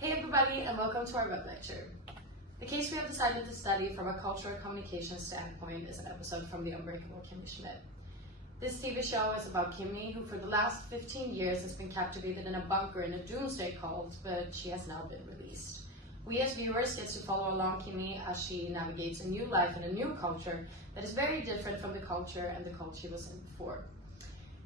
Hey everybody, and welcome to our web lecture. The case we have decided to study from a cultural communication standpoint is an episode from The Unbreakable Kimmy Schmidt. This TV show is about Kimmy, who for the last 15 years has been captivated in a bunker in a doomsday cult, but she has now been released. We as viewers get to follow along Kimmy as she navigates a new life in a new culture that is very different from the culture and the cult she was in before.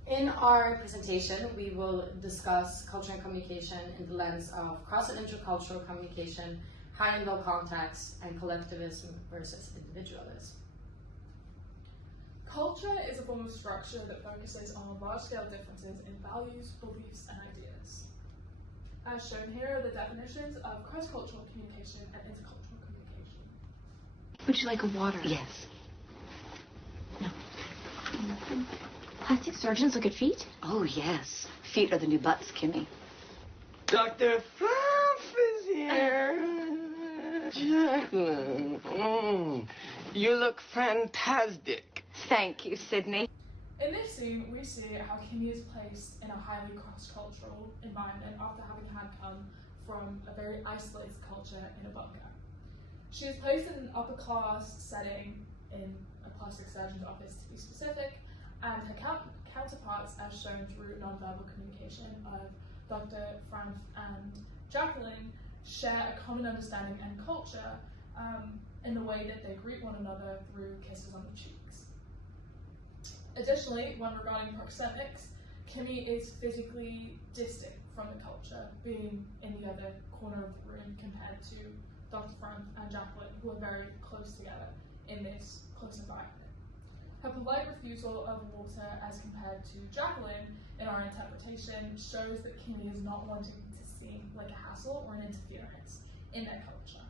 In our presentation, we will discuss culture and communication in the lens of cross and intercultural communication, high and low context, and collectivism versus individualism. Culture is a form of structure that focuses on large-scale differences in values, beliefs, and ideas. As shown here are the definitions of cross-cultural communication and intercultural communication. Would you like a water? Yes. No. Plastic surgeons look at feet? Oh, yes. Feet are the new butts, Kimmy. Dr. Fluff is here. Jacqueline. You look fantastic. Thank you, Sydney. In this scene, we see how Kimmy is placed in a highly cross-cultural environment after having had come from a very isolated culture in a bunker. She is placed in an upper-class setting in a plastic surgeon's office, to be specific, and her counterparts, as shown through nonverbal communication of Dr. Franz and Jacqueline, share a common understanding and culture in the way that they greet one another through kisses on the cheeks. Additionally, when regarding proxemics, Kimmy is physically distant from the culture, being in the other corner of the room compared to Dr. Franz and Jacqueline, who are very close together in this close environment. Her polite refusal of water as compared to Jacqueline in our interpretation shows that Kimmy is not wanting to seem like a hassle or an interference in their culture.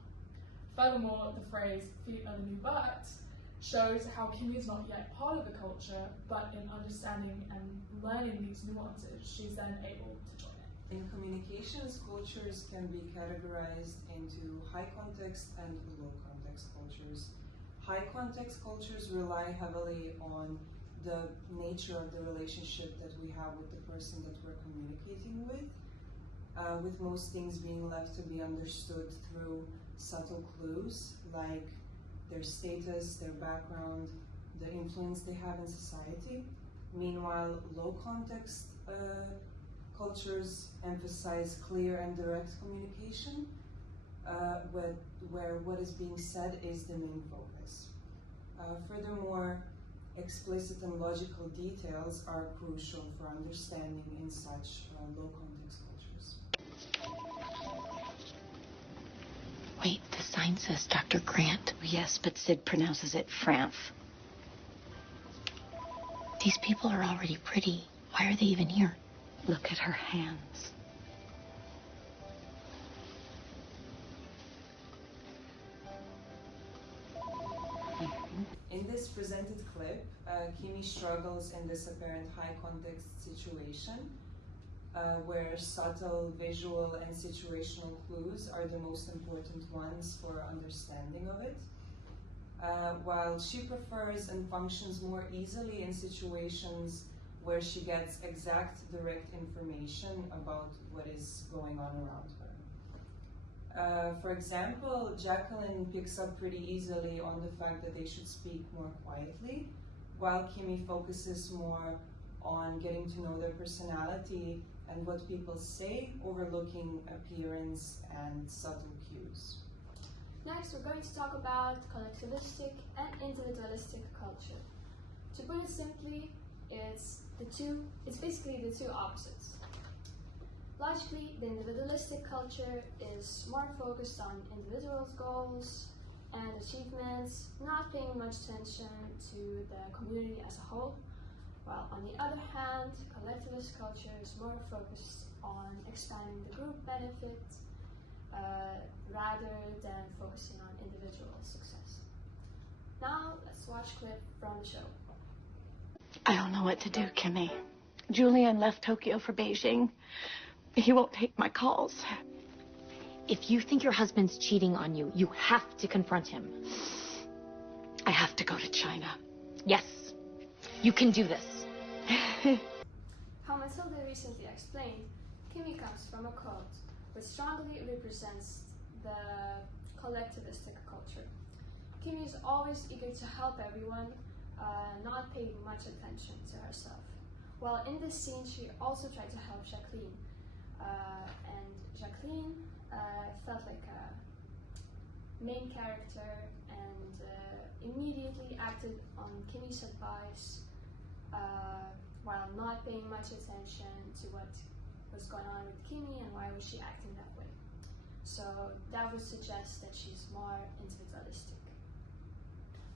Furthermore, the phrase "feet are the new butts" shows how Kimmy is not yet part of the culture, but in understanding and learning these nuances, she's then able to join it. In communications, cultures can be categorized into high context and low context cultures. High context cultures rely heavily on the nature of the relationship that we have with the person that we're communicating with most things being left to be understood through subtle clues like their status, their background, the influence they have in society. Meanwhile, low context cultures emphasize clear and direct communication, where what is being said is the main focus. Furthermore, explicit and logical details are crucial for understanding in such low context cultures. Wait, the sign says Dr. Grant. Yes, but Sid pronounces it Franf. These people are already pretty. Why are they even here? Look at her hands. In this presented clip, Kimmy struggles in this apparent high context situation where subtle visual and situational clues are the most important ones for understanding of it, while she prefers and functions more easily in situations where she gets exact, direct information about what is going on around her. For example, Jacqueline picks up pretty easily on the fact that they should speak more quietly, while Kimmy focuses more on getting to know their personality and what people say, overlooking appearance and subtle cues. Next, we're going to talk about collectivistic and individualistic culture. To put it simply, it's basically the two opposites. Logically, the individualistic culture is more focused on individuals' goals and achievements, not paying much attention to the community as a whole, while on the other hand, collectivist culture is more focused on expanding the group benefit rather than focusing on individual success. Now, let's watch a clip from the show. I don't know what to do, Kimmy. Julian left Tokyo for Beijing. He won't take my calls. If you think your husband's cheating on you, you have to confront him. I have to go to China. Yes, you can do this. How Matilda recently explained, Kimmy comes from a cult but strongly represents the collectivistic culture. Kimmy is always eager to help everyone, not pay much attention to herself. While in this scene, she also tried to help Jacqueline, and Jacqueline felt like a main character and immediately acted on Kimmy's advice while not paying much attention to what was going on with Kimmy and why was she acting that way. So that would suggest that she's more individualistic.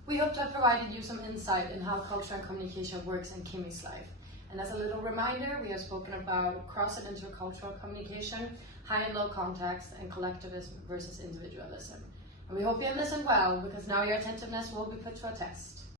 We hope to have provided you some insight in how culture and communication works in Kimmy's life. And as a little reminder, we have spoken about cross and intercultural communication, high and low context, and collectivism versus individualism. And we hope you have listened well, because now your attentiveness will be put to a test.